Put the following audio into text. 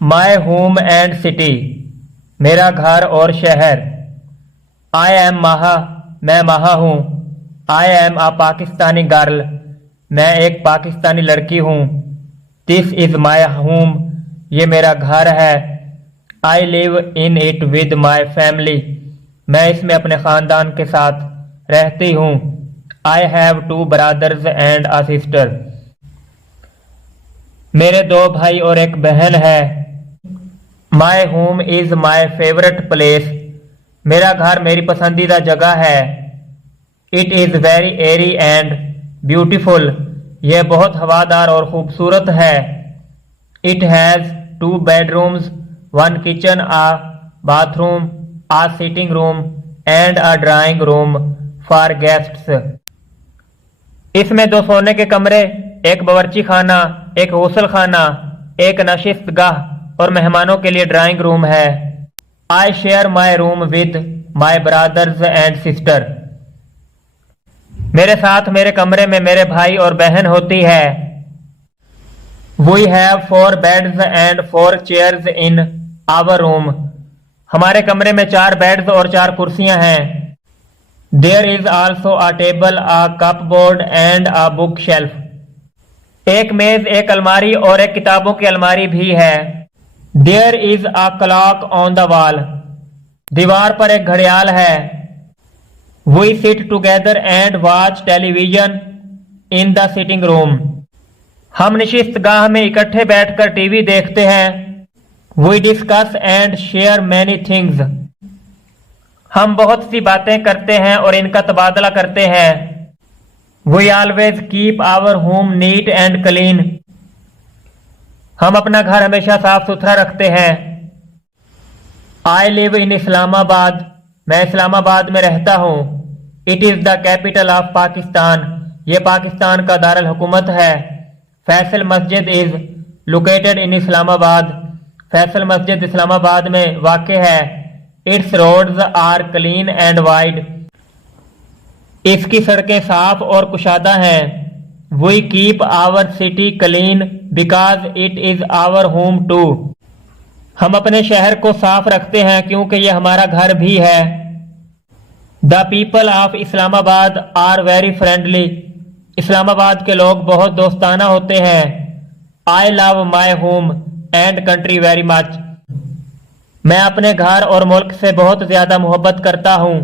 My home and city, मेरा घर और शहर। आई एम माहा, मैं माहा हूँ। I am a Pakistani girl, मैं एक पाकिस्तानी लड़की हूँ। दिस इज़ माई होम, ये मेरा घर है। I live in it with my family, मैं इसमें अपने ख़ानदान के साथ रहती हूँ। I have 2 brothers and a sister, मेरे 2 भाई और एक बहन है। My home is my favourite place, मेरा घर मेरी पसंदीदा जगह है। It is very airy and beautiful, यह बहुत हवादार और खूबसूरत है। It has 2 bedrooms, 1 kitchen, a bathroom, a sitting room and a drawing room for guests. इसमें 2 सोने के कमरे, एक बावर्ची खाना, एक गुसल खाना, एक नशिस्तगाह और मेहमानों के लिए ड्राइंग रूम है। I share my room with my brothers and sister, मेरे साथ मेरे कमरे में मेरे भाई और बहन होती है। We have 4 beds and 4 chairs in our room, हमारे कमरे में 4 बेड्स और 4 कुर्सियां हैं। There is also a table, a cupboard and a bookshelf, एक मेज, एक अलमारी और एक किताबों की अलमारी भी है। There is a clock on the wall, दीवार पर एक घड़ियाल है। We sit together and watch television in the sitting room, हम निशिस्तगाह में इकट्ठे बैठकर टीवी देखते हैं। We discuss and share many things, हम बहुत सी बातें करते हैं और इनका तबादला करते हैं। We always keep our home neat and clean, हम अपना घर हमेशा साफ सुथरा रखते हैं। आई लिव इन इस्लामाबाद, मैं इस्लामाबाद में रहता हूँ। It is the capital of Pakistan, ये पाकिस्तान का दारुल हुकूमत है। Faisal Masjid is located in Islamabad, Faisal Masjid Islamabad में वाक़ है। Its roads are clean and wide, इसकी सड़कें साफ और कुशादा हैं। We keep our city clean because it is our home too, हम अपने शहर को साफ रखते हैं क्योंकि यह हमारा घर भी है। The people of Islamabad are very friendly, Islamabad के लोग बहुत दोस्ताना होते हैं। I love my home and country very much, मैं अपने घर और मुल्क से बहुत ज़्यादा मोहब्बत करता हूँ।